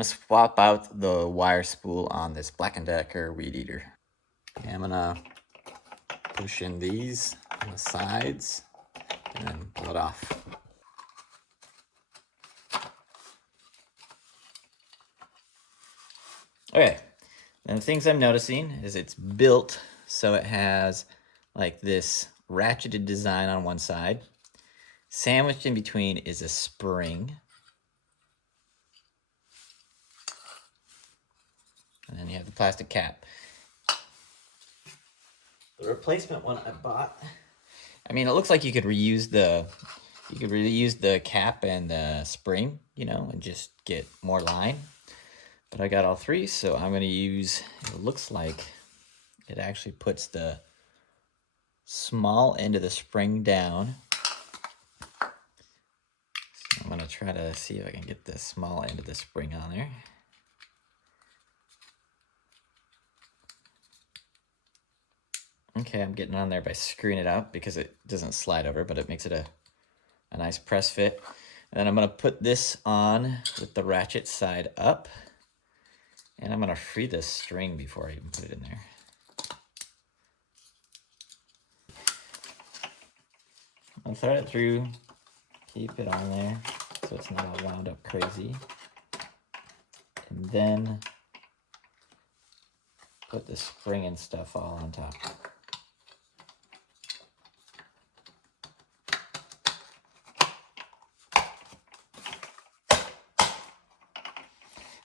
gonna swap out the wire spool on this Black & Decker Weed Eater. Okay, I'm gonna push in these on the sides and then pull it off. Okay, and the things I'm noticing is it's built so it has like this ratcheted design on one side. Sandwiched in between is a spring. And then you have the plastic cap. The replacement one I bought, I mean, it looks like you could reuse the cap and the spring, you know, and just get more line. But I got all three, so I'm gonna use, it looks like it actually puts the small end of the spring down. So I'm gonna try to see if I can get the small end of the spring on there. Okay, I'm getting on there by screwing it out because it doesn't slide over, but it makes it a nice press fit. And then I'm gonna put this on with the ratchet side up. And I'm gonna free this string before I even put it in there. I'll thread it through, keep it on there so it's not all wound up crazy. And then put the spring and stuff all on top.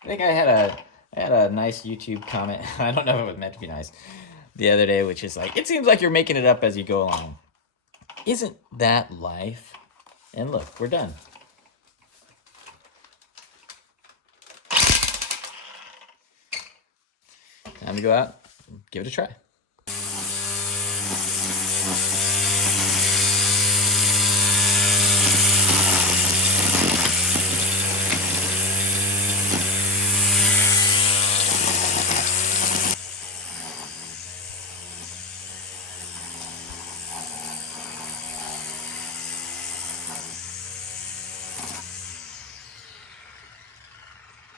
I think I had a nice YouTube comment. I don't know if it was meant to be nice the other day, which is like, it seems like you're making it up as you go along. Isn't that life? And look, we're done. Time to go out and give it a try.